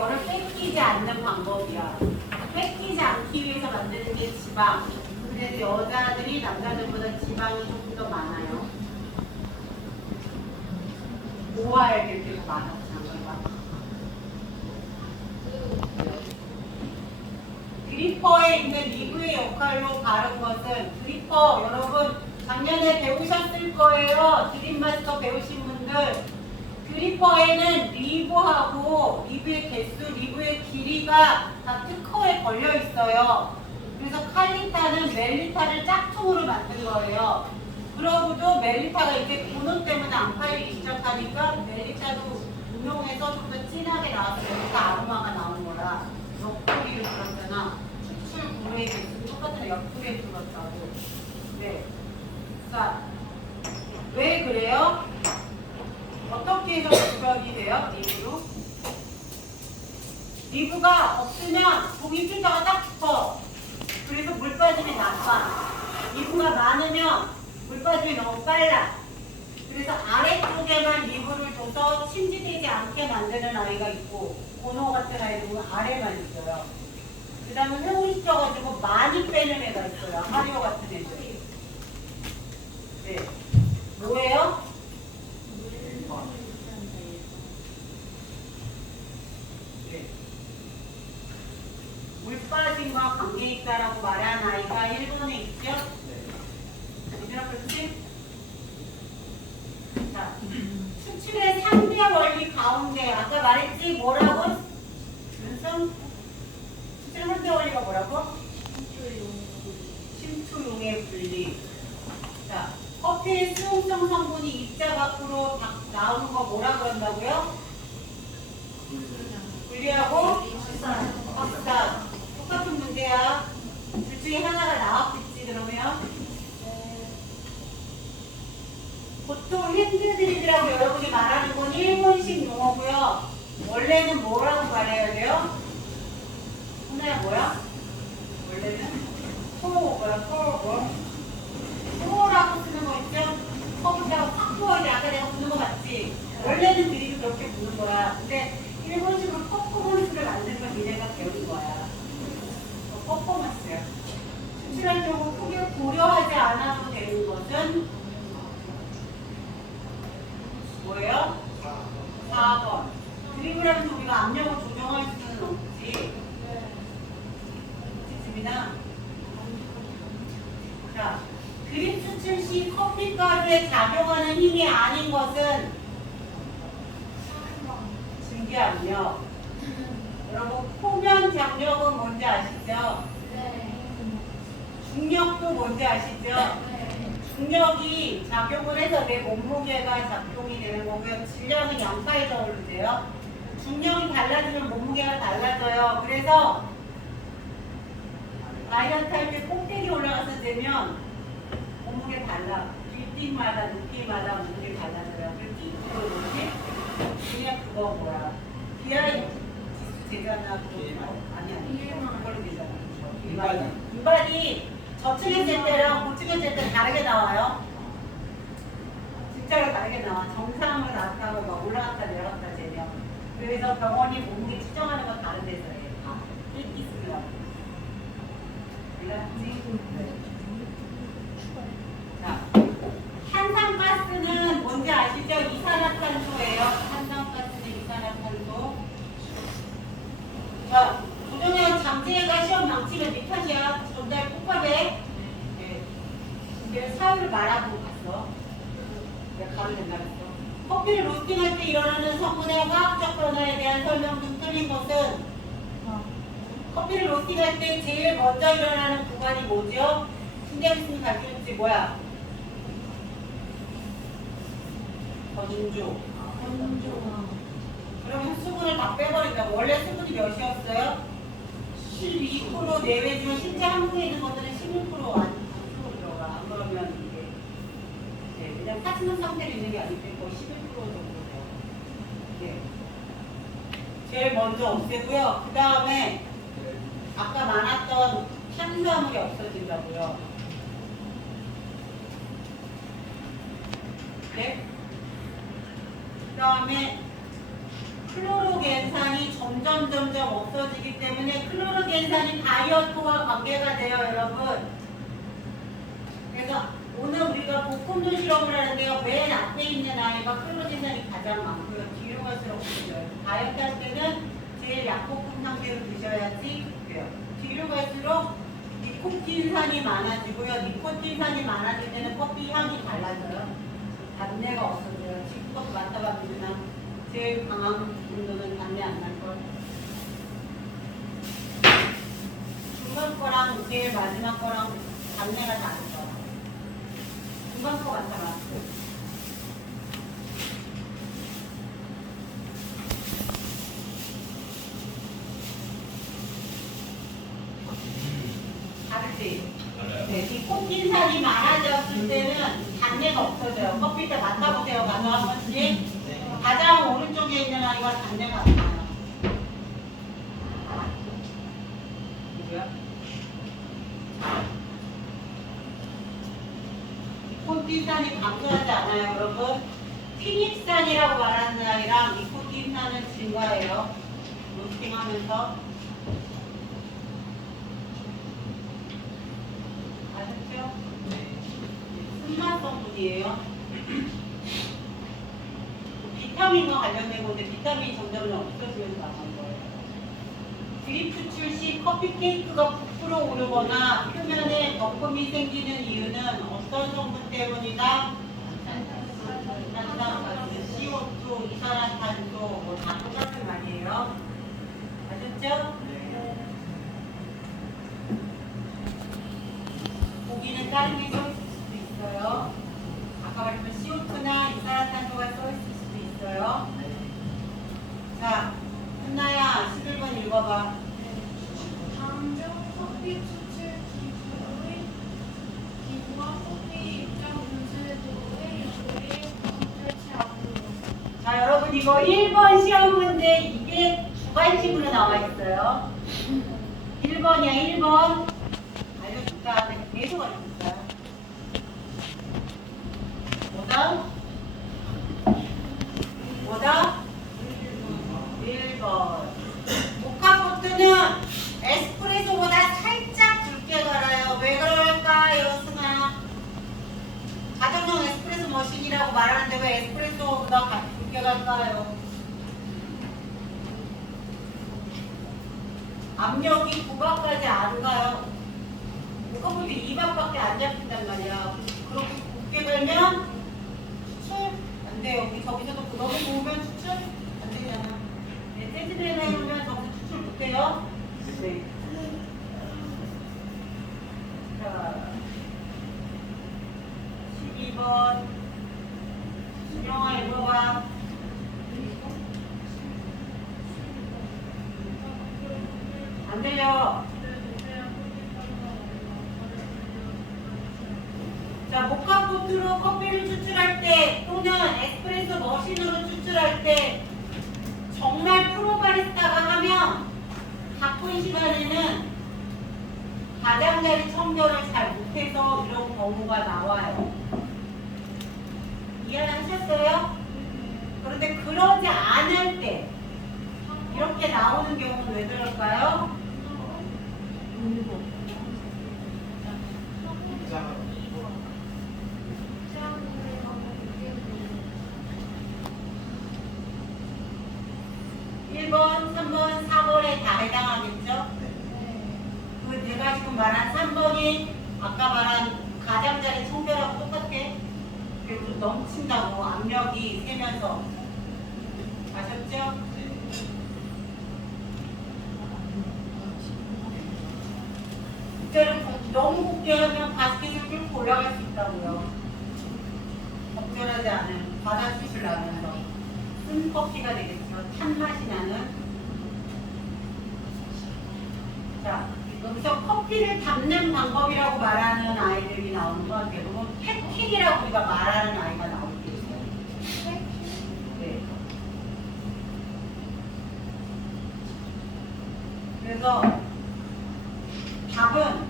열을 뺏기지 않는 방법이야. 뺏기지 않기 위해서 만드는 게 지방. 그래서 여자들이 남자들보다 지방이 조금 더 많아요. 모아야 될 때가 많아. 드리퍼에 있는 리브의 역할로 다른 것은 드리퍼 여러분 작년에 배우셨을 거예요. 드림마스터 배우신 분들 드리퍼에는 리브하고 리브의 개수, 리브의 길이가 다 특허에 걸려 있어요. 그래서 칼리타는 멜리타를 짝퉁으로 만든 거예요. 그러고도 멜리타가 이제 번호 때문에 안 팔리기 시작하니까 멜리타도 응용해서 좀 더 진하게 나왔어요. 그러니까 아로마가 나온 거라. 옆구리를 들었잖아. 추출 구레의 개수 똑같은 옆구리에 들었다고. 네. 자, 왜 그래요? 어떻게 해서 구별이 돼요? 리브로? 리브가 없으면 독이 필터가 딱 붙어. 그래서 물 빠짐이 나빠. 리브가 많으면 물 빠짐이 너무 빨라. 그래서 아래쪽에만 리브를 줘서 침지되지 않게 만드는 아이가 있고 고노 같은 아이들은 아래만 있어요. 그 다음에 회오리 쪄가지고 많이 빼는 애가 있어요. 하리오 같은 애들. 네. 뭐예요? 네. 물 빠짐과 관계 있다라고 말한 아이가 일본에 있죠? 얘들아 그렇지? 자, 수출의 3대 원리 가운데 아까 말했지? 뭐라고? 윤성? 수출의 3대 원리가 뭐라고? 침투용의 분리. 자, 커피의 수용성 성분이 입자 밖으로 나오는 거 뭐라 그런다고요? 분리하고 확산. 똑같은 문제야. 둘 중에 하나가 나왔겠지 그러면? 보통 핸드드립이라고 여러분이 말하는 건 일본식 용어고요. 원래는 뭐라고 말해야 돼요? 하나야 뭐야? 원래는 포라고 쓰는 거 있죠? 커브자가 확 부어야 아까 내가 부는 거 맞지? 원래는 드립이 그렇게 부는 거야. 근데 일본식으로 퍼포먼스를 만드는 걸 니네가 배운 거야. 퍼포먼스야. 수출할 경우 크게 고려하지 않아도 되는 것은 뭐예요? 4번. 드립을 하면서 우리가 압력을 조정할 수는 없지. 그렇습니다. 자, 드립 추출 시 커피 가루에 작용하는 힘이 아닌 것은 증기 압력. 여러분, 표면 장력은 뭔지 아시죠? 중력도 뭔지 아시죠? 중력이 작용을 해서 내 몸무게가 작용이 되는 거고요. 질량은 양파에서 오르세요. 중력이 달라지면 몸무게가 달라져요. 그래서 다이어트 할 때 꼭대기 올라가서 되면 몸무게 달라. 빌딩마다 높이마다 몸무게 달라져요. 그래서 뭐지? 그냥 그거 뭐야? BI 지수 재잖아. 그걸로 되잖아. 인바디 저층에 질 때랑 고층에 질 때 다르게 나와요. 진짜로 다르게 나와. 정상으로 나타나고 막 올라갔다 내려갔다 재면. 그래서 병원이 몸무게 측정하는 건 다른 데서 해요. 다. 1기 쓰기라고. 몰랐지? 자, 탄산가스는 뭔지 아시죠? 이산화탄소예요. 탄산가스는 이산화탄소. 자, 조정현 장지혜가 시험 망치면 네 탓이야. 전달 폭발해. 네. 내가 사유를 말하고 갔어. 내가 가면 된다 그랬어. 커피를 로스팅할 때 일어나는 성분의 화학적 변화에 대한 설명 중 틀린 것은 커피를 로스팅할 때 제일 먼저 일어나는 구간이 뭐죠? 신대학생이 가르쳐줬지 뭐야? 건조. 그러면 수분을 다 빼버린다고. 원래 수분이 몇이었어요? 12% 내외지만 실제 한국에 있는 것들은 11% 안쪽으로 들어가. 안 그러면 이게 네, 그냥 파지는 상태로 있는 게 아니고 거의 11% 정도 돼요. 네. 제일 먼저 없애고요. 그 다음에 아까 많았던 탄수화물이 없어진다고요. 네. 그 다음에 클로로겐산이 점점 없어지기 때문에 클로로겐산이 다이어트와 관계가 돼요, 여러분. 그래서 오늘 우리가 복분도 실험을 하는데요. 맨 앞에 있는 아이가 클로로겐산이 가장 많고요. 뒤로 갈수록 없어져요. 다이어트 할 때는 제일 약볶음 상태로 드셔야지 돼요. 뒤로 갈수록 니코틴산이 많아지고요. 니코틴산이 많아질 때는 커피 향이 달라져요. 단내가 없어져요. 지금껏 맡아봤지만 제일 강한 정도는 단내 안 날걸. 중간 거랑 제일 마지막 거랑 단내가 다르죠. 중간 거 맡아봤어요. 다르지? 네, 니코틴산이 많아졌을 때는 단내가 없어져요. 커피 때 맡아보세요. 가서 한 번씩. 가장 오른쪽에 있는 아이가 단내가 안 나요. 누구야? 니코틴산이 감소하지 않아요, 여러분. 피닉산이라고 말하는 아이랑 니코틴산은 증가해요. 로스팅하면서. 아셨죠? 순만 성분이에요. 비타민과 관련된 건데 비타민이 점점 없어지면서 나간 거예요. 드립 추출 시 커피 케이크가 부풀어 오르거나 표면에 거품이 생기는 이유는 어떤 성분 때문이다? 탄산가스, CO2, 이산화탄소 뭐 다 똑같은 말이에요. 아셨죠? 고기는 다른 게 써 있을 수도 있어요. 아까 말했던 CO2나 이산화탄소가 써 있을 수도 있어요. 자, 한나야 11번 읽어봐. 당정 커피 추출 기구와 커피 입장 분쇄도의 요소에 검출치 않는 자, 여러분 이거 1번 시험 문제 이게 주관식으로 나와 있어요. 1번이야, 1번. 알려줄까? 내가 계속 알려줄까? 뭐다? 1번. 모카포트는 에스프레소보다 살짝 굵게 갈아요. 왜 그럴까요, 승아? 가정용 에스프레소 머신이라고 말하는데 왜 에스프레소보다 굵게 갈까요? 압력이 9박까지 안 가요. 모카포트 2박밖에 안 잡힌단 말이야. 그렇게 굵게 갈면 추출 안 돼요. 우리 저기서도 너무 고우면 추출 안 되잖아. 네, 세즈베나 해보면 저기서 추출 못 해요. 네. 자, 12번. 수영아 읽어봐. 안 들려. 자, 모카포트로 커피를 추출할 때 또는 에스프레소 머신으로 추출할 때 정말 프로바리스타가 하면 바쁜 시간에는 가장자리 청결을 잘 못해서 이런 경우가 나와요. 이해하셨어요? 그런데 그러지 않을 때 이렇게 나오는 경우는 왜 그럴까요? 1번, 3번, 4번에 다 해당하겠죠? 그 내가 지금 말한 3번이 아까 말한 가장자리 청결하고 똑같아. 그래서 넘친다고 압력이 세면서. 아셨죠? 그때는 너무 곱게 하면 바스켓을 뚫고 올라갈 수 있다고요. 적절하지 않은 바다 수술 나면서 쓴 커피가 되겠죠. 탄맛이 나는. 자, 여기서 커피를 담는 방법이라고 말하는 아이들이 나오는 건 대부분 패킹이라고 우리가 말하는 아이가 나올 때 있어요. 네. 그래서 답은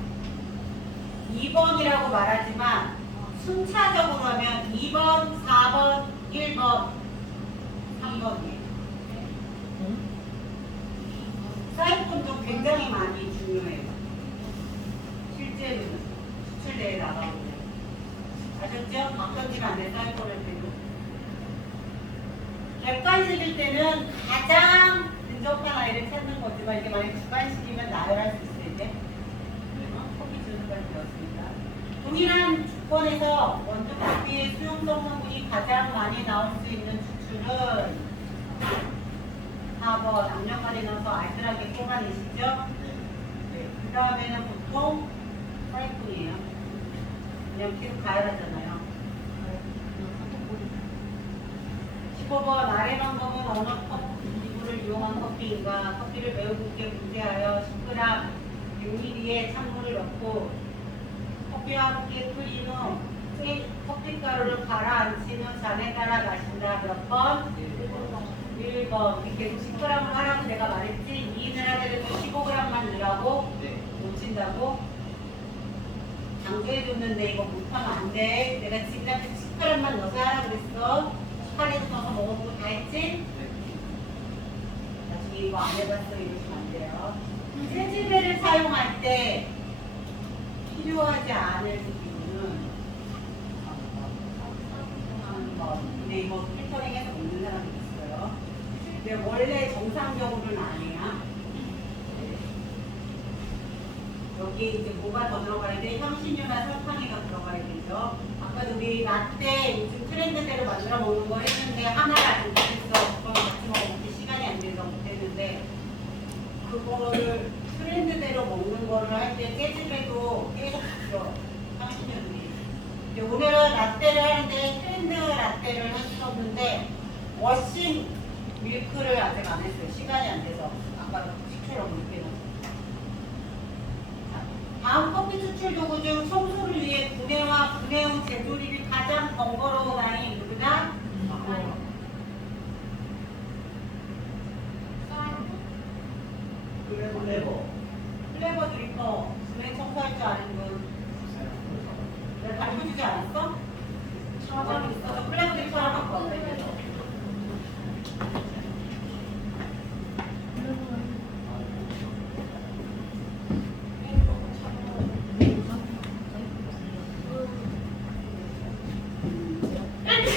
2번이라고 말하지만 순차적으로 하면 2번, 4번, 1번, 3번이에요. 굉장히 많이 중요해요. 실제로는 수출대에 나가보면. 아셨죠? 바꿔지면 안 돼, 사이코를 때도. 객관식일 때는 가장 근접한 아이를 찾는 거지만 이게 만약 주관식이면 나열할 수 있어요, 이제. 커피 주는까지 배웠습니다. 동일한 주권에서 원두 커피의 수용성 성분이 가장 많이 나올 수 있는 추출은 4번 압력관에 넣어서 알뜰하게 뽑아내시죠? 네. 그 다음에는 보통 사이콘이에요. 그냥 계속 가열하잖아요. 15번 아래 방법은 어느 기구를 이용한 커피인가? 커피를 매우 굵게 분쇄하여 10g 100ml에 찬물을 넣고 커피와 함께 끓인 후 커피가루를 가라앉힌 후 잔에 따라 마신다. 몇 번? 1번. 계속 10g을 하라고 내가 말했지? 2인을 하더라도 15g만 넣으라고 놓친다고? 강조해줬는데 이거 못하면 안 돼. 내가 지금까지 10g만 넣어서 하라고 그랬어. 18에서 넣어서 먹어보고 다 했지? 나중에 이거 안 해봤어 이러시면 안 돼요. 세제배를 사용할 때 필요하지 않을 부분은 근데 이거 필터링해서 먹는 사람이 있어요. 근데 원래 정상적으로는 아니야. 여기 이제 뭐가 더 들어가야 돼? 향신료나 설탕이가 들어가야 되죠. 아까 우리 라떼 요즘 트렌드대로 만들어 먹는 거 했는데 하나를 못했어. 그걸 같이 먹을 시간이 안 돼서 못했는데 그거를 트렌드대로 먹는 거를 할 때 재즈배도 계속 바뀌어. 향신료들이. 근데 오늘은 라떼를 하는데 트렌드 라떼를 할 수 없는데 워싱 밀크를 아직 안 했어요. 시간이 안 돼서. 아까 식초로 물게 넣었어요. 다음 커피 추출 도구 중 청소를 위해 분해와 분해 후 재조립이 가장 번거로운 아이 누구다? 플레버 드리퍼. 분해 청소할 줄 아는 분. 내가 가르쳐주지 않았어? 저번에 있어서 플레버 드리퍼랑 바꿔.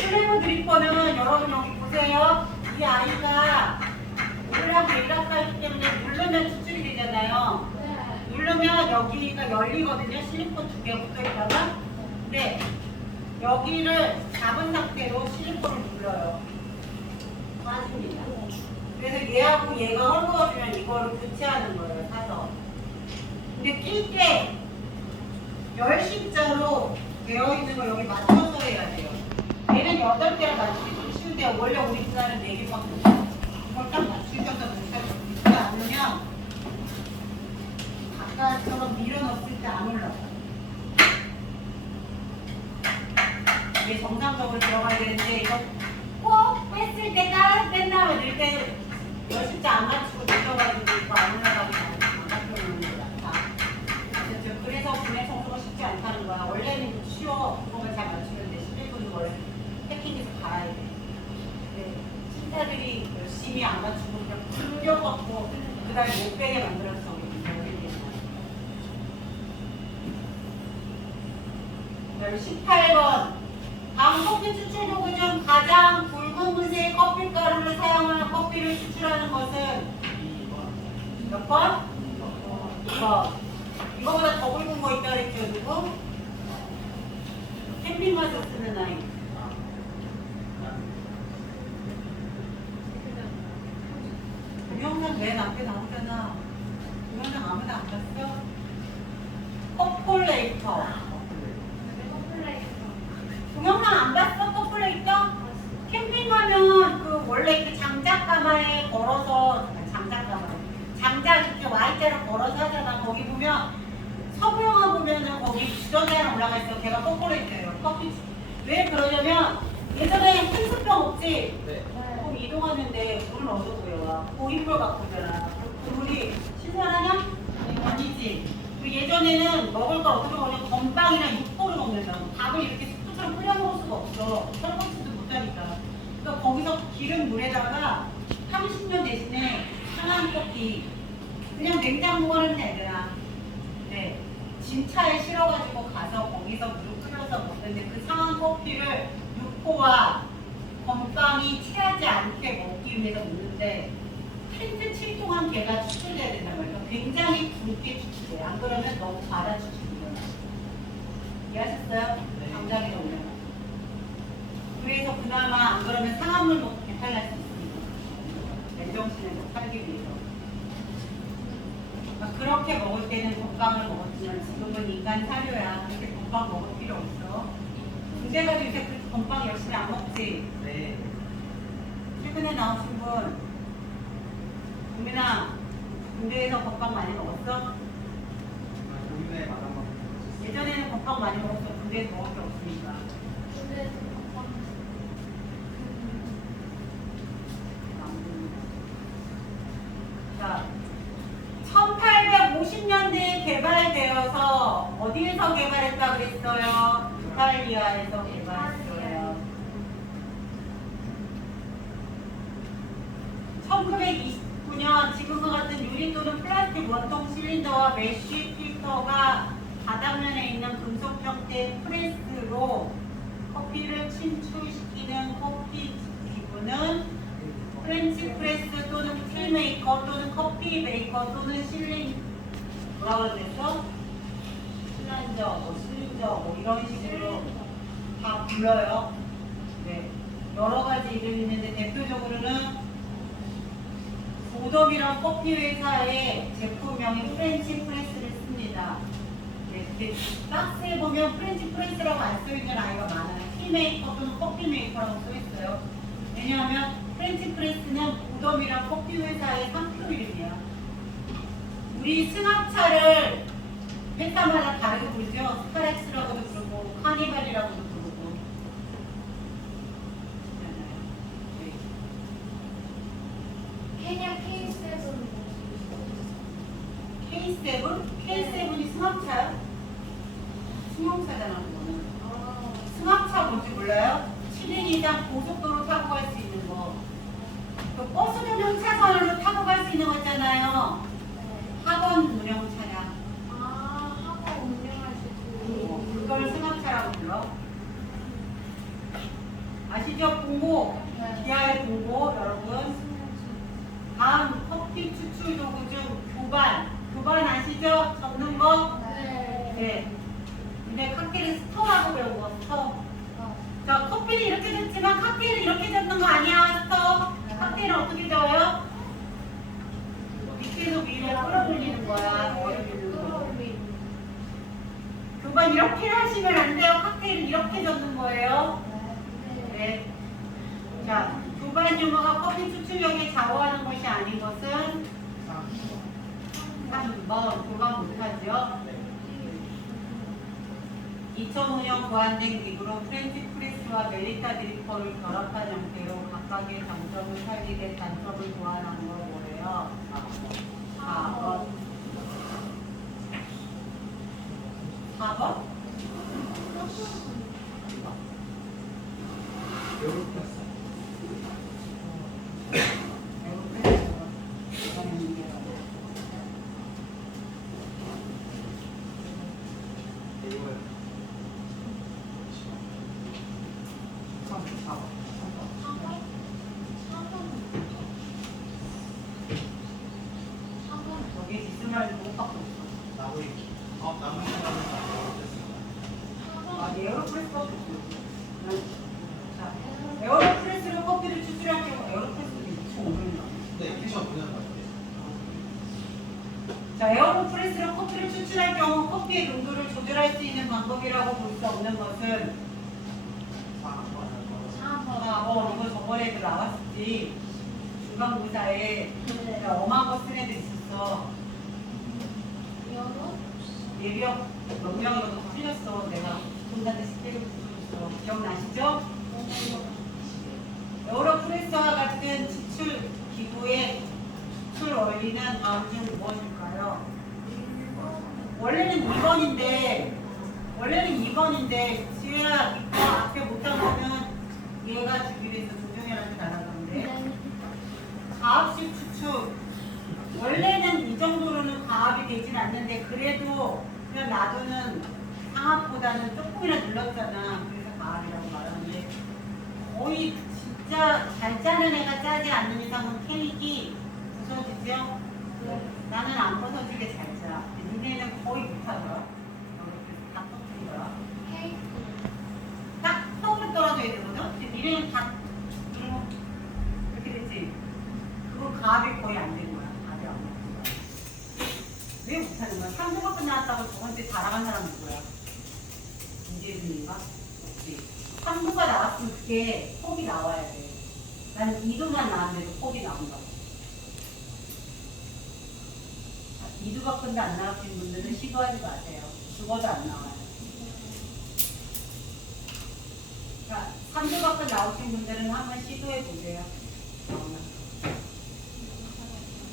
플레버 드리퍼는 여러분 여기 보세요. 이 아이가 물하고 일학하기 때문에 누르면 추출이 되잖아요. 누르면 여기가 열리거든요. 실리콘 2개 붙어 있다가. 네. 여기를 잡은 상태로 실리콘을 눌러요. 빠집니다. 그래서 얘하고 얘가 헐거워지면 이거를 교체하는 거예요. 사서. 근데 낄 때 열십자로 되어 있는 거 여기 맞춰서 해야 돼요. 얘는 8개를 맞추기 좀 쉬운데 원래 우리 기사는 4개밖에 없어요. 이걸 딱 맞추셔서 못하지 않으면 아까처럼 밀어넣었을 때 안 올라가요. 이게 정상적으로 들어가야 되는데 이거 꼭 뺐을 때 따라 뺐나 넣을 때 열십자 안 맞추고 늦어가지고 이거 안 올라가게 안 맞춰놓는 게 낫다. 아셨죠? 그래서 분해 청소가 쉽지 않다는 거야. 원래는 쉬워. 그거만 잘 맞추면 돼. 11분은 원래 패킹해서 갈아야 돼. 근데 신사들이 열심히 안 맞추고 그냥 풀려갖고 그 다음에 못 빼게 만들어서 그리고 18번 다음 커피 추출 도구 중 가장 굵은 분쇄의 커피가루를 사용하는 커피를 추출하는 것은 몇 번? 2번. 이거보다 더 굵은 거 있다 그랬죠, 누구? 캠핑가서 쓰는 아이. 동영상 맨 앞에 나오잖아. 동영상 아무도 안 봤어? 커플레이터. 동영상 안 봤어? 커플레이터? 캠핑 가면 그 원래 그 장작 가마에 걸어서 장작 이렇게 Y자로 걸어서 하잖아. 거기 보면 서부 영화 보면은 거기 주전에 하나 올라가 있어. 걔가 커플레이터예요. 커피. 왜 그러냐면 예전에 한수병 없지? 네. 그럼 이동하는데 물을 얻어보여. 고인물 갖고 오잖아. 그 물이 신선하냐? 아니지. 그 예전에는 먹을 걸 어떻게 먹냐면 건빵이나 육포를 먹는다고. 밥을 이렇게 스프처럼 끓여 먹을 수가 없어. 설거지도 못하니까. 그러니까 거기서 기름 물에다가 30년 대신에 상한 커피 그냥 냉장고는 되더라. 네. 진차에 실어가지고 가서 거기서 물 끓여서 먹는데 그 상한 커피를 육포와 건빵이 체하지 않게 먹기 위해서 먹는데 텐트 7 동안 걔가 추출돼야 된단 말이에요. 굉장히 굵게 추출돼요. 안 그러면 너무 과다 추출돼요. 이해하셨어요? 네. 당장에 오면. 그래서 그나마 안 그러면 상한 물 먹고 배탈날 수 있습니다. 맨정신에서 살기 위해서. 그렇게 먹을 때는 건빵을 먹었지만 지금은 인간 사료야. 그렇게 건빵 먹을 필요 없어. 군대 가도 이제 그렇게 건빵 열심히 안 먹지. 네. 최근에 나오신 분, 국민아, 군대에서 건빵 많이 먹었어? 요즘에 마담 먹고 예전에는 건빵 많이 먹었어. 군대에서 먹을 게 없으니까. 근데 자, 1850년대에 개발되어서 어디에서 개발했다 그랬어요? 이탈리아에서 개발했어요. 1929년 지금과 같은 유리 또는 플라스틱 원통 실린더와 메쉬 필터가 바닥면에 있는 금속 형태의 프레스로 커피를 침출시키는 커피 기구는 프렌치 프레스 또는 티 메이커 또는 커피 메이커 또는 뭐라고 그랬어? 실린저 뭐 이런 식으로 다 불러요. 네. 여러 가지 이름이 있는데 대표적으로는 보덤이란 커피 회사의 제품명인 프렌치 프레스를 씁니다. 네, 이렇게 박스에 보면 프렌치 프레스라고 안 써있는 아이가 많아요. 티 메이커 또는 커피 메이커라고 써있어요. 왜냐하면 프렌치 프레스는 보덤이란 커피 회사의 상표 이름이야. 우리 승합차를 회사마다 다르게 부르죠. 스타렉스라고도 부르고 카니발이라고도 부르고. 케냐 K7 K7? K7이 승합차야? 승용차잖아 그거는. 승합차 뭔지 몰라요? 7인 이상 고속도로 타고 갈 수 있는 거. 그 버스 전용 차선으로 타고 갈 수 있는 거 있잖아요. 학원 운영 차량. 학원 운영할 수 있고 그걸 승합차라고 불러. 아시죠? 공고. 기아의 공고 여러분. 다음 커피 추출 도구 중 교반. 교반 아시죠? 접는 거? 네. 근데 칵테일은 스터라고 배운 거 스터. 자, 커피는 이렇게 줬지만 칵테일은 이렇게 젓는 거 아니야, 스터. 칵테일은 어떻게 져요? 밑에서 위로 끌어올리는 거야. 얼음이는 거. 교반 이렇게 하시면 안 돼요. 칵테일은 이렇게 젓는 거예요. 네. 자, 교반 유무가 커피 추출력에 좌우하는 것이 아닌 것은 3번 교반 못하죠. 2005년 고안된 기구로 프렌치 프레스와 멜리타 드리퍼를 결합한 형태로 각각의 장점을 살리게 단점을 보완한 걸 뭐래요? 4번. 4번? 저기 지스말 그것밖에 없어. 나무 아, 에어로프레스밖에 없어. 자, 에어로프레스로 커피를 추출할 경우 에어로프레스도 2,500원. 네, 피셔 보내는 것 같아요. 자, 에어로프레스로 커피를 추출할 경우 커피의 농도를 조절할 수 있는 방법이라고 볼 수 없는 것은 4번. 이거 저번에도 나왔었지. 중간고사에 엄한 거 쓴 애들 있었어. 예비역 몇 명이라도 틀렸어. 내가 분단대 시대를 붙였어. 기억나시죠? 에어로프레스와 같은 추출 기구의 추출 원리는 다음 중 무엇일까요? 원래는 2번인데 지혜야 이거 앞에 못한 거면 얘가 주기로 조정현한테 나가던데 가압식 추출 원래는 이 정도로 그래도 그냥 놔두는 상압보다는 조금이라도 눌렀잖아. 그래서 가을이라고 말하는데 거의 진짜 잘 짜는 애가 짜지 않는 이상은 케이크 부서지죠? 나는 안 부서지게 잘 짜. 니네는 거의 못하더라. 이렇게 다 터뜨리더라. 케이크. 딱 턱으로 떨어져야 되거든? 근데 니네는 다 이렇게 됐지? 그거 가압이 거의 안 된 거야. 가압이 안 맞는 거야. 왜 못하는 거야? 3주가 끝나왔다고 저한테 자랑한 사람 누구야? 이재준인가? 없지. 3주가 나왔으면 그게 폭이 나와야 돼. 난 2두만 나왔는데도 폭이 나온다고. 2두밖에 안 나오신 분들은 시도하지 마세요. 죽어도 안 나와요. 자, 3주밖에 나오신 분들은 한번 시도해 보세요.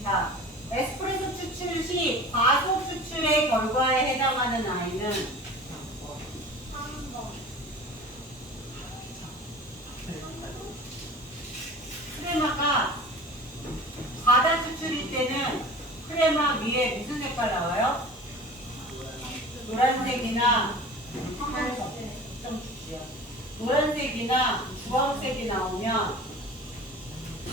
자, 에스프레소 추출 시 과속 추출의 결과에 해당하는 아이는 3번. 크레마가 과다 추출일 때는 크레마 위에 무슨 색깔 나와요? 노란색이나 좀 주지요. 노란색이나 주황색이 나오면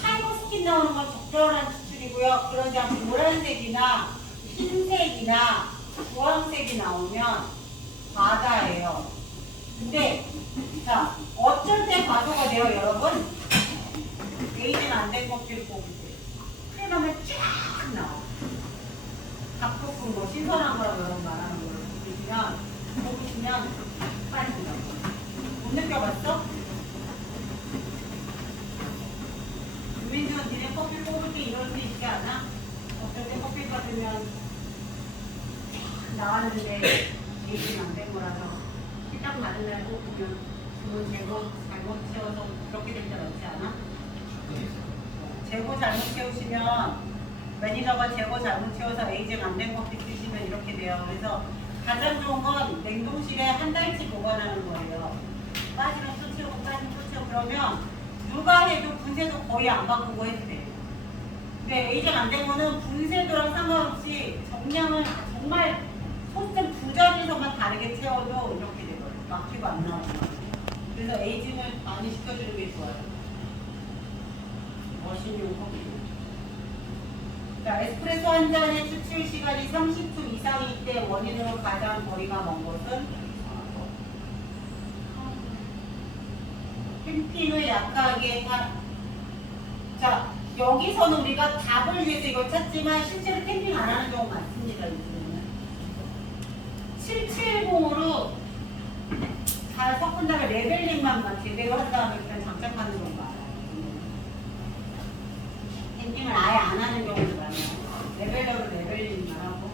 타이머스킨 나오는 건 적절한 추출이고요. 그러지 않고 노란색이나 흰색이나 주황색이 나오면 과다예요. 근데 자, 어쩔 때 과소가 돼요, 여러분? 에이징 안 된 껍질 뽑으세요. 크레마면 쫙 나와. 닭볶음 뭐 신선한 거라고 여러분 말하는 거를 뽑으시면 빨리 나와. 못 느껴봤어? 유민준, 니네 커피 뽑을 때 이럴 때 있지 않아? 어쩔 때 커피 받으면 나왔는데 에이징 안 된 거라서 딱 받은 날 뽑으면 주문 재고 잘못 채워서 그렇게 될 때 없지 않아? 재고 잘못 채우시면 매니저가 재고 잘못 채워서 에이징 안 된 커피 드시면 이렇게 돼요. 그래서 가장 좋은 건 냉동실에 한 달치 보관하는 거예요. 빠지면 또 채우고 빠지면 또 채우고 그러면 누가 해도 분쇄도 거의 안 바꾸고 해도 돼요. 근데 에이징 안 된 거는 분쇄도랑 상관없이 정량을 정말 소스템 두 자리에서만 다르게 채워도 이렇게 되거든요. 막히고 안 나오는 거예요. 그래서 에이징을 많이 시켜주는 게 좋아요. 머신용 커피. 자, 에스프레소 한 잔의 추출 시간이 30초 이상일 때 원인으로 가장 거리가 먼 것은 캠핑을 약하게 자, 여기서는 우리가 답을 위해서 이걸 찾지만 실제로 캠핑 안 하는 경우가 많습니다. 요즘에는 770으로 잘 섞은 다음에 레벨링만 제대로 한 다음에 그냥 장착하는 경우가 많아요. 캠핑을 아예 안 하는 경우도 많아요. 레벨러로 레벨링만 하고.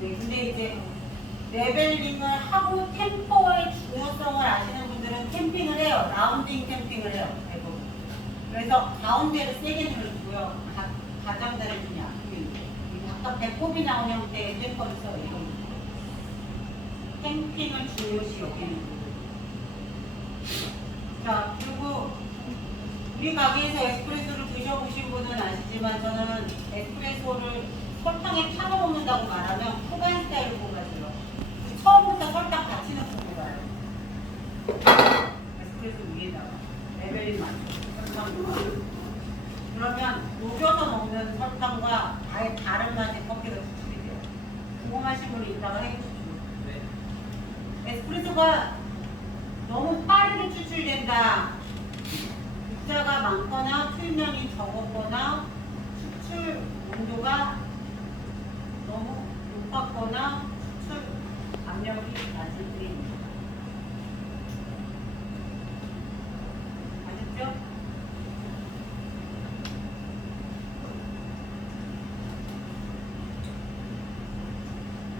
네, 근데 이제 레벨링을 하고 템포의 중요성을 아시는 분들은 캠핑을 해요. 라운딩 캠핑을 해요. 대부분. 그래서 가운데를 세게 누르고요. 가장자를 좀 약하게. 아까 배꼽이 나온 형태의 템퍼를 써요. 이런 캠핑을 중요시 여기는 거예요. 자, 그리고 우리 가게에서 에스프레소를 드셔보신 분은 아시지만 저는 에스프레소를 설탕에 타서 먹는다고 말하면 쿠바인 스타일로 뽑아줘요. 처음부터 설탕 같이 넣고 뽑아요. 에스프레소 위에다가 레벨이 많죠. 설탕. 그러면 녹여서 먹는 설탕과 아예 다른 맛의 커피가 추출이 돼요. 궁금하신 분이 있다가 해보시죠. 에스프레소가 너무 빠르게 추출된다. 숫자가 많거나 투입량이 적었거나 추출 온도가 너무 높았거나 추출 압력이 낮을 때입니다. 아셨죠?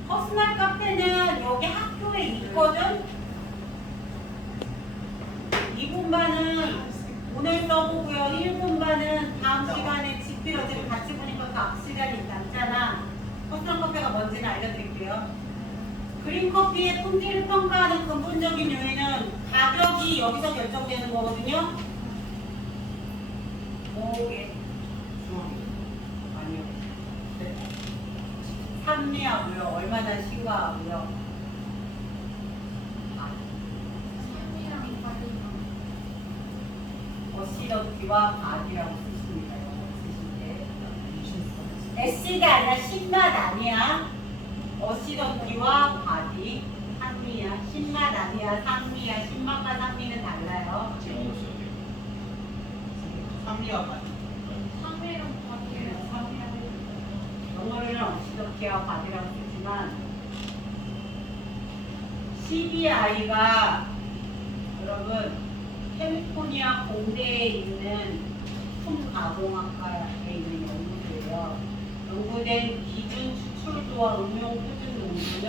퍼스널 카페는 여기 학교에 있거든? 2분 반은 오늘 써보고요. 1분 반은 다음 시간에 집필 어차피 같이 보니까 각 시간이 남잖아. 퍼스널 커피가 뭔지는 알려드릴게요. 그린 커피의 품질을 평가하는 근본적인 요인은 가격이 여기서 결정되는 거거든요. 뭐게? 아니요. 산미하고요. 얼마나 심과하고요. 삶이랑 바디랑. 어시더티와 바디라고 쓰십니다. 영어 쓰실 때. 에시가 아니라 신맛 아니야. 어시더티와 바디. 산미야. 신맛 아니야. 산미야. 신맛과 산미는 달라요. 산미와 맛. 삶이랑 바디랑. 영어로는 어시더티와 바디라고 쓰지만 CBI가 여러분 캘리포니아 공대에 있는 품가공학과에 있는 연구소예요. 연구된 기준 추출도와 응용 표준 농도는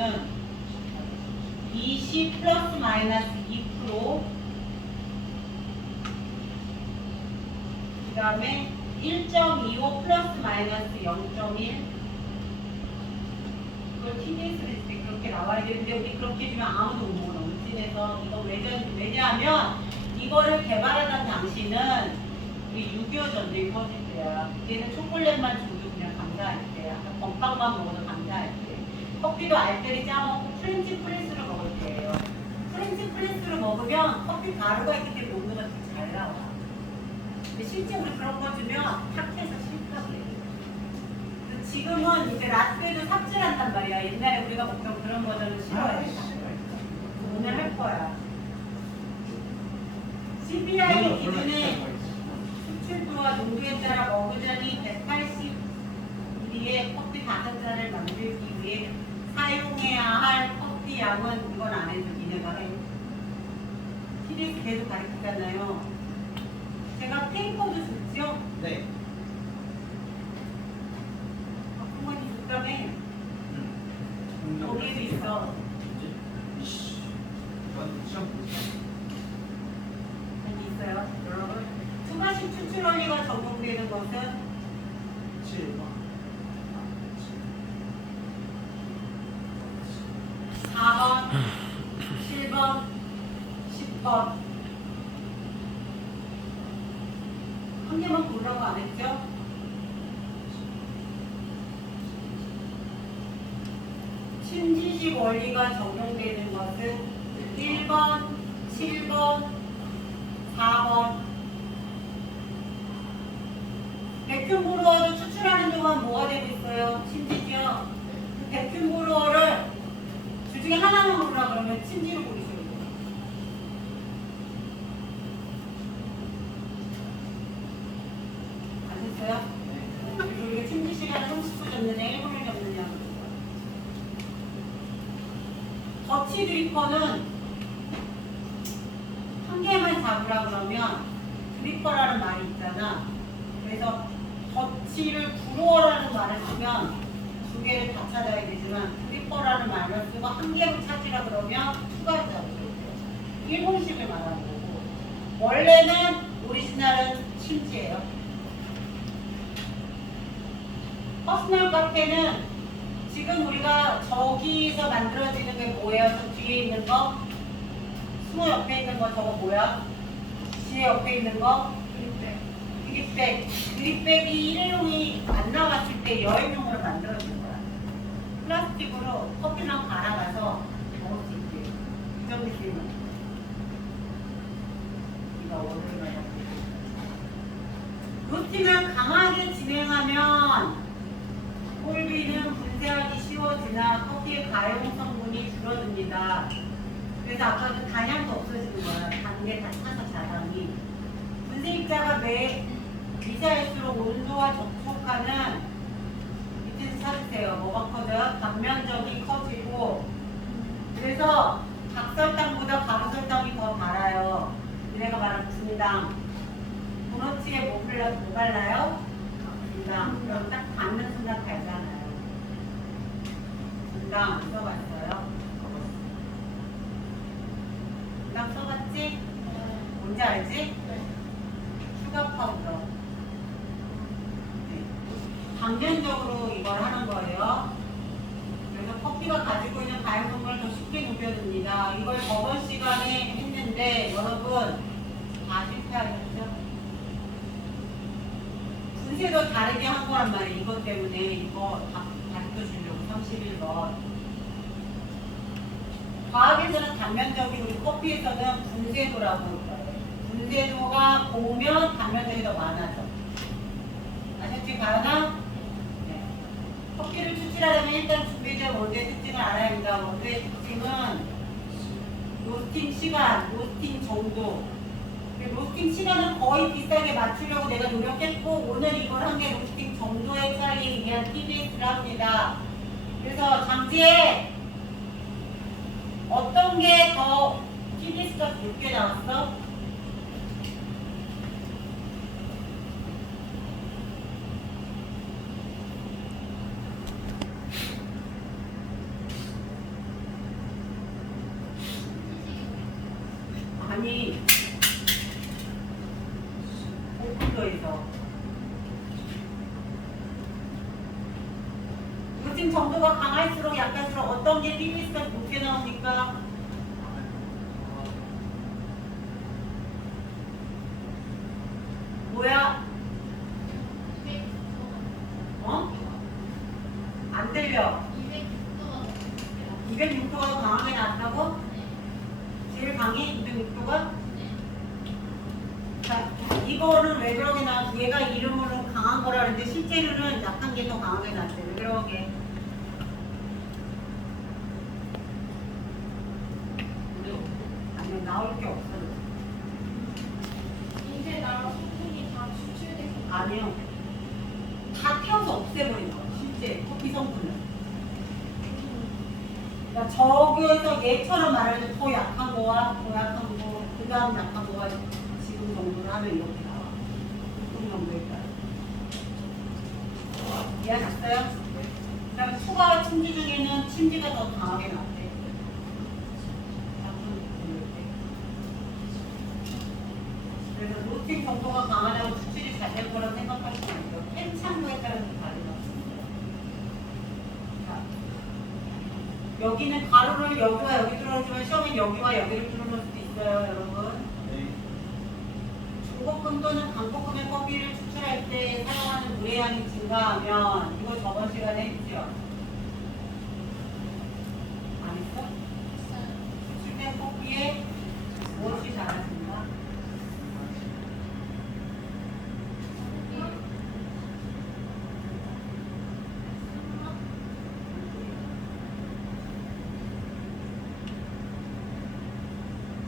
20 플러스 마이너스 2%, 그 다음에 1.25 플러스 마이너스 0.1. 그걸 TDS를 했을 때 그렇게 나와야 되는데 우리 그렇게 해주면 아무도 못 먹어. 울진에서 이거 왜냐하면 이거를 개발하던 당시는 우리 6.25 전쟁이 터질 때야. 그때는 초콜릿만 줘도 그냥 감사할 때야. 건빵만 먹어도 감사할 때. 커피도 알뜰히 짜먹고 프렌치 프레스를 먹을 때예요. 프렌치 프레스를 먹으면 커피 가루가 있기 때문에 농도가 되게 잘 나와. 근데 실제 우리 그런 거 주면 탁해서 싫다고 해요. 지금은 이제 라떼도 삽질한단 말이야. 옛날에 우리가 먹던 그런 버전은 싫어해. 오늘 할 거야. CBI 기준의 수출도와 농도에 따라 머그잔이 180ml의 커피 5잔을 만들기 위해 사용해야 할 커피 양은 이건 안 해도 니네가 해. TDS 계속 가르치잖아요. 제가 페이퍼도 줬죠? 네. 학부모님 줬다며? 거기에도 있어. 이씨. 난 시험 보지. 여기 있어요. 여러분. 추가식 추출 원리가 적용되는 것은 7번. 4번, 7번, 10번. 한 개만 고르라고 안 했죠? 침지식 원리가 적용되는 것은 1번, 7번, 4번. 백큐 브루어를 추출하는 동안 뭐가 되고 있어요? 침지죠? 백큐 브루어를 주중에 하나만 고르라 그러면 침지로 고르시는 거예요. 아셨어요? 그리고 우리가 침지 시간을 30분 잡느냐 1분을 잡느냐. 더치 드리퍼는 한 개만 잡으라 그러면 드리퍼라는 말이 있잖아. 그래서 더치를 브루어라는 말을 쓰면 두 개를 다 찾아야 되지만 드리퍼라는 말을 쓰고 한 개를 찾으라 그러면 추가로 잡으셔야 돼요. 일본식을 말하는 거고 원래는 오리지널은 침지예요. 퍼스널 카페는 지금 우리가 저기서 만들어지는 게 뭐예요? 저 뒤에 있는 거? 스모 옆에 있는 거 저거 뭐야? 지혜 옆에 있는 거? 드립백. 드립백이 일회용이 안 나왔을 때 여행용으로 만들어진 거야. 플라스틱으로 커피랑 갈아가서 먹을 수 있게. 이 정도 쓰면. 이거 오늘은 루틴을 강하게 진행하면 꼴비는 분쇄하기 쉬워지나 커피의 가용 성분이 줄어듭니다. 그래서 아까 그 단향도 없어지는 거야. 단계 다 차서 자당이. 분쇄 입자가 미세할수록 온도와 접촉하는 밑에서 찾으세요. 뭐가 커져요? 단면적이 커지고 그래서 각설탕보다 가루설탕이 더 달아요. 얘네가 말하는 분당. 도너츠에 뭐 발라요? 분당. 그럼 딱 받는 순간 달잖아요. 분당 안 써봤어요? 분당 써봤지? 뭔지 알지? 슈가 파우더. 강변적으로 이걸 하는 거예요. 그래서 커피가 가지고 있는 가용성분을 더 쉽게 녹여줍니다. 이걸 저번 시간에 했는데 여러분 다 실패하셨죠? 분쇄도 다르게 한 거란 말이에요. 이것 때문에 이거 다 가르쳐 주려고 31번. 과학에서는 단면적인 우리 커피에서는 분쇄도라고 해요. 분쇄도가 고우면 단면적이 더 많아져. 아셨지, 가연아? 네. 커피를 추출하려면 일단 준비된 원두의 특징을 알아야 합니다. 원두의 특징은 로스팅 시간, 로스팅 정도. 로스팅 시간은 거의 비슷하게 맞추려고 내가 노력했고, 오늘 이걸 한 게 로스팅 정도의 차이에 의한 TBS를 합니다. 그래서 장지에 어떤 게 더 TBS가 높게 나왔어? 아니, 오픈도에서 요즘 정도가 강할수록 약할수록 어떤 게 TBS가 높게 나옵니까? 뭐야? 어? 안 들려. 206도가 더 강하게 나왔다고? 제일 강해? 206도가? 자, 이거는 왜 그러게 나 얘가 이름으로는 강한 거라는데 실제로는 약한 게 더 강하게 나왔대. 왜 그러게? 아니, 나올 게 없어. 이제 나랑 소금이 다 추출돼서 아니요. 다 태워서 없애버린 거야. 실제 커피 성분을. 그러니까 저기에서 얘처럼 말하면 더 약한 거와 더 약한 거, 그 다음 약한 거가 지금 정도를 하면 이렇게 나와. 보통 정도에 따라. 이해하셨어요? 그 다음에 수가 침지 중에는 침지가 더 강하게 나왔대. 그래서 로스팅 정도가 강하다고 추출이 잘 될 거라고 생각하시면 안 돼요. 펜창고에 따라서 다르다. 여기는 가로를 여기와 여기 뚫어주면 시험엔 여기와 여기를 뚫어놓을 수도 있어요, 여러분. 네. 중고금 또는 강고금의 커피를 추출할 때 사용하는 물의 양이 증가하면 이거 저번 시간에 했죠? 안 했어? 추출된 커피에 무엇이 달라진다?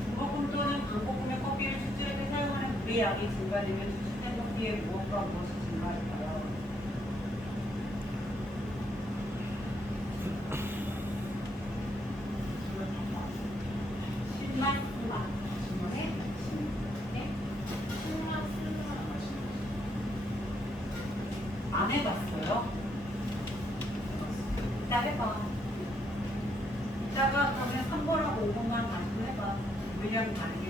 중고금 또는 강고금의 커피를 추출할 때 사용하는 물의 양이 증가되면 추출된 커피에 무엇과 무엇이 증가할까요? 신맛, 순맛. 네? 네? 술맛 술맛 안 해봤어요? 이따 해봐. 이따가 그러면 3번하고 5번만 다시 해봐. 물량이 다르게.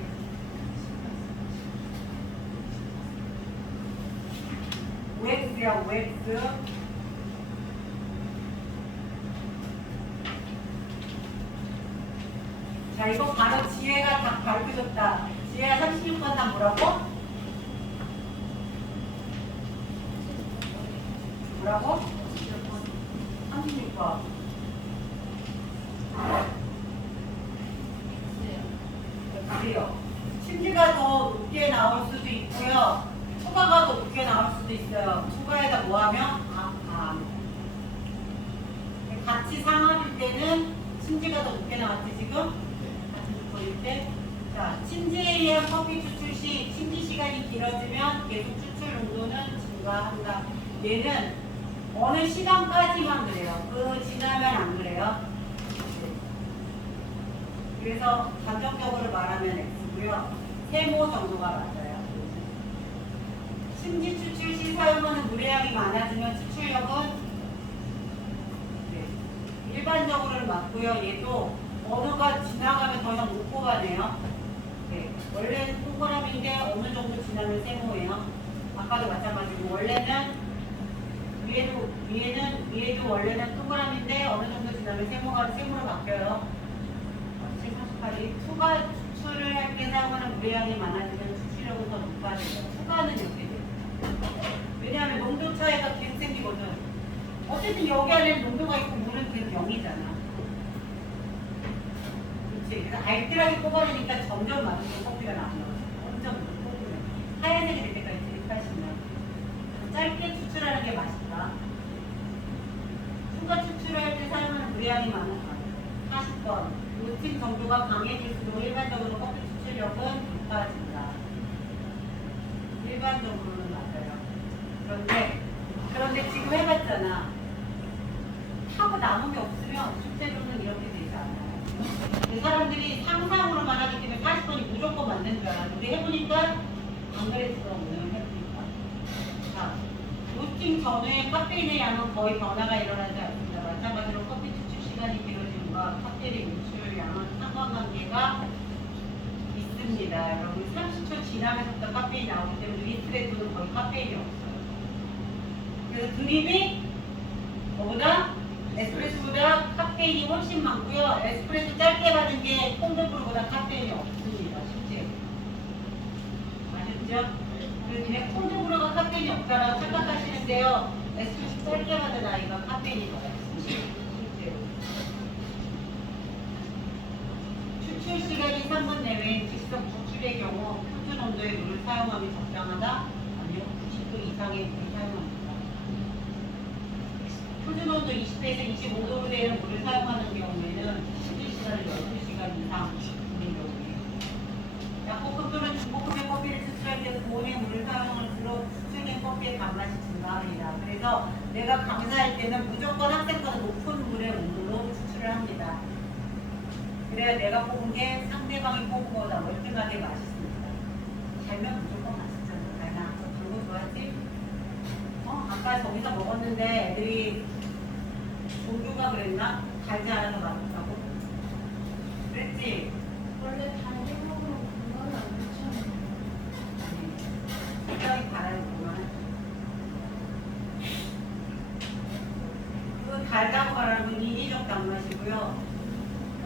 OX야, OX. 자, 이거 바로 지혜가 다 가르쳐줬다. 지혜가 36번 다 뭐라고? 뭐라고? 36번. 그래요. 침지가 더 높게 나올 수도 있고요. 초과가 더 높게 나올 수도 있어요. 초과에다 뭐하면? 같이 상합일 때는 침지가 더 높게 나왔지 지금? 같이 보일 때. 자, 침지에 의한 커피 추출 시 침지 시간이 길어지면 계속 추출 농도는 증가한다. 얘는 어느 시간까지만 그래요. 그 지나면 안 그래요. 그래서 단정적으로 말하면 X고요. 세모 정도가 맞아요. 심지 추출 시 사용하는 물의 양이 많아지면 추출력은 일반적으로는 맞고요. 얘도 어느가 지나가면 더 이상 못 뽑아내요. 네. 원래는 동그라미인데 어느 정도 지나면 세모예요. 아까도 마찬가지고 원래는 위에도 원래는 동그라미인데 어느 정도 지나면 세모로 바뀌어요. 48이 추가 추출을 할 때 사용하는 물의 양이 많아지면 추출력은 더 높아져요. 추가는 이렇게 돼요. 왜냐하면 농도 차이가 계속 생기거든. 어쨌든 여기 안에 농도가 있고 물은 계속 0이잖아. 그렇지? 그래서 알뜰하게 뽑아내니까 점점 많은 커피가 나와요. 점점 뽑으면 하얀색이 될 때까지 드립하시면 짧게 추출하는 게 맛있다. 추가 추출할 때 사용하는 물량이 많은 40번. 로스팅 정도가 강해질수록 일반적으로 커피 추출력은 높아진다. 일반적으로는 맞아요. 그런데 지금 해봤잖아. 하고 남은 게 없으면 실제로는 이렇게 되지 않아요. 사람들이 상상으로만 하기 때문에 40번이 무조건 맞는 줄 알아. 우리 해보니까 안 그럴 수가 없네요. 해보니까. 자, 로스팅 전후에 카페인의 양은 거의 변화가 일어나지 않습니다. 마찬가지로 커피 추출 시간이 길어짐과 카페인 유출 양은 상관관계가 있습니다. 여러분 30초 지나면서부터 카페인이 나오기 때문에 리트레토는 거의 카페인이 없어요. 그래서 드립이 뭐보다 에스프레소보다 카페인이 훨씬 많고요. 에스프레소 짧게 받은 게 콩드브루보다 카페인이 없습니다. 실제로. 아셨죠? 그래서 그냥 콩드브루가 카페인이 없다라고 착각하시는데요. 에스프레소 짧게 받은 아이가 카페인이 더 있습니다. 실제로. 추출 시간이 3분 내외인 즉석 추출의 경우 표준 온도의 물을 사용함이 적당하다? 아니요. 90도 이상의 물을 사용합니다. 표준 온도 20도에서 25도로 되는 물을 사용하는 경우에는 추출 시간을 12시간 이상 있는 경우에요. 약고급 또는 중고급의 커피를 추출할 때 고온의 물을 사용할수록 추출된 커피의 단맛이 증가합니다. 그래서 내가 강사할 때는 무조건 학생보다 높은 물의 온도로 추출을 합니다. 그래야 내가 뽑은 게 상대방이 뽑은 거보다 월등하게 맛있습니다. 잘면 무조건 맛있잖아. 나는 아까 그런 거 좋아하지? 아까 저기서 먹었는데 애들이 종교가 그랬나? 달지 않아서 맛있다고? 그랬지? 원래 달게 먹으면 건강에 안 좋잖아요. 굉장히 달아야구만. 그 달다고 말하는 건 인위적 단맛이고요.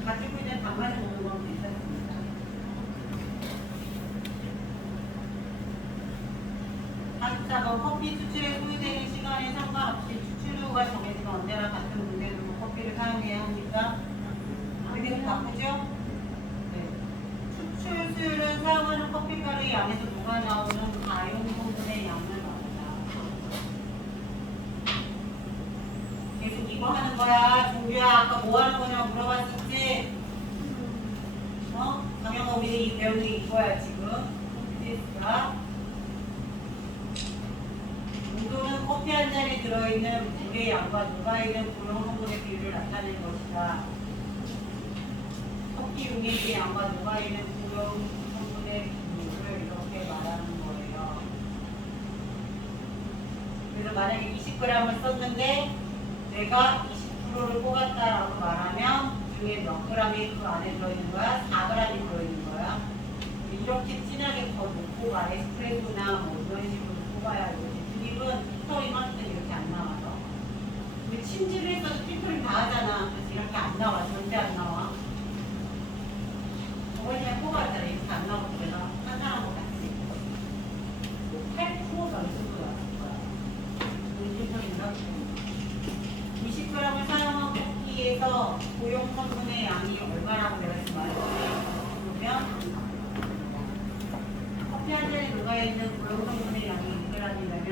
가지고 있는 단맛을 먹는 건 괜찮습니다. 커피 추출에 소요되는 시간에 상관없이 추출류가 정해지면 언제나 같은 분량으로 커피를 사용해야 합니까? 그게 바쁘죠? 네. 추출 수율은 사용하는 커피가루의 양에서 녹아나오는 가용 성분의 양을 말한다. 계속 이거 하는 거야. 종규야, 아까 뭐 하는 거냐고 물어봤었지? 강영아, 우리 배우는 게 이거야, 지금. 컴퓨터가. 온도는 커피 한 잔에 들어있는 물의 양과 녹아있는 고용 성분의 비율을 나타내는 것이다. 커피 용액의 양과 녹아있는 고용 성분의 비율을 이렇게 말하는 거예요. 그래서 만약에 20g을 썼는데 내가 20%를 뽑았다라고 말하면 중에 몇 g이 그 안에 들어있는 거야? 4g이 들어있는 거야. 이렇게 진하게 더 놓고 가 에스프레소나 뭐 이런 식으로 뽑아야 이거지. 드립은 피터링 할 때 이렇게 안 나와요. 우리 침질을 해서 피터링 다 하잖아. 그래서 이렇게 안 나와. 절대 안 나와. 저걸 그냥 뽑았잖아. 이렇게 안 나오고 내가 한산한 것 같지. 8%가 정도 나왔을 거야. 피터링이라고. 20g을 사용한 커피에서 고용 성분의 양이 얼마라고 내가 지금 말해보면 커피 한 잔에 녹아있는 고용 성분의 양이 2g이라면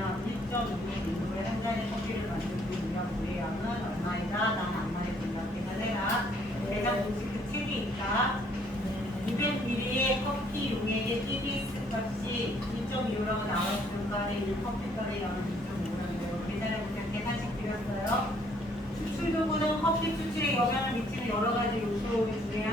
1.5의 인도의 한 잔의 커피를 만들 수 있는 물의 양은 얼마이다? 난 안 말해준다. 계산해라. 내장 공식 그 책이 있다. 200ml의 커피 용액의 TDS 값이 1.25라고 나왔을 거 안에 있는 커피가루의 양은 2.5g이에요. 계산해보세요. 계산식 드렸어요. 추출 도구는 커피 추출에 영향을 미치는 여러 가지 요소 중에